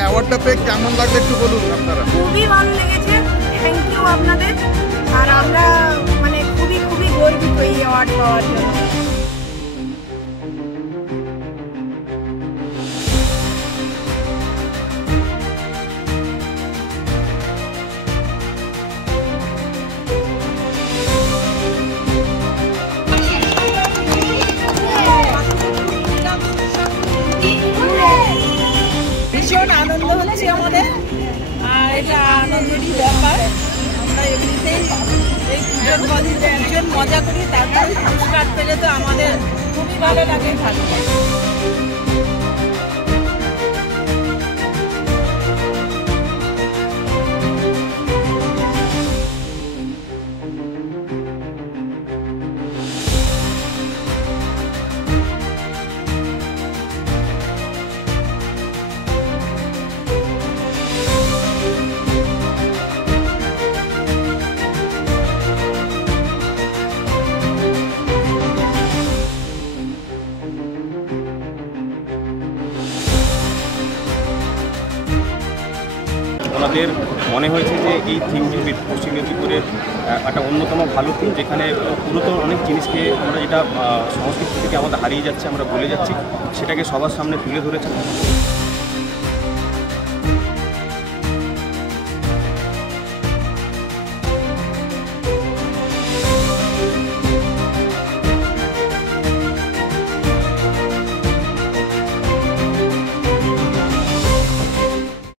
অ্যাওয়ার্ডটা পেয়ে কেমন লাগবে একটু বলুন আপনারা। খুবই ভালো লেগেছে, থ্যাংক ইউ আপনাদের। আর আমরা মানে খুবই গর্বিত এই অ্যাওয়ার্ড পাওয়ার জন্য। ভীষণ আনন্দ হচ্ছে আমাদের, আর এটা আনন্দেরই ব্যাপার। আমরা এমনিতেই এই পুজোর মধ্যে ভীষণ মজা করি, তারপরে পুরস্কার পেলে তো আমাদের খুবই ভালো লাগে, ভালো লাগে। আমাদের মনে হয়েছে যে এই থিমটি পশ্চিম মেদিনীপুরের একটা অন্যতম ভালো থিম, যেখানে পুরাতন অনেক জিনিসকে আমরা যেটা সংস্কৃতি থেকে আমাদের হারিয়ে যাচ্ছে, আমরা ভুলে যাচ্ছি, সেটাকে সবার সামনে তুলে ধরেছে।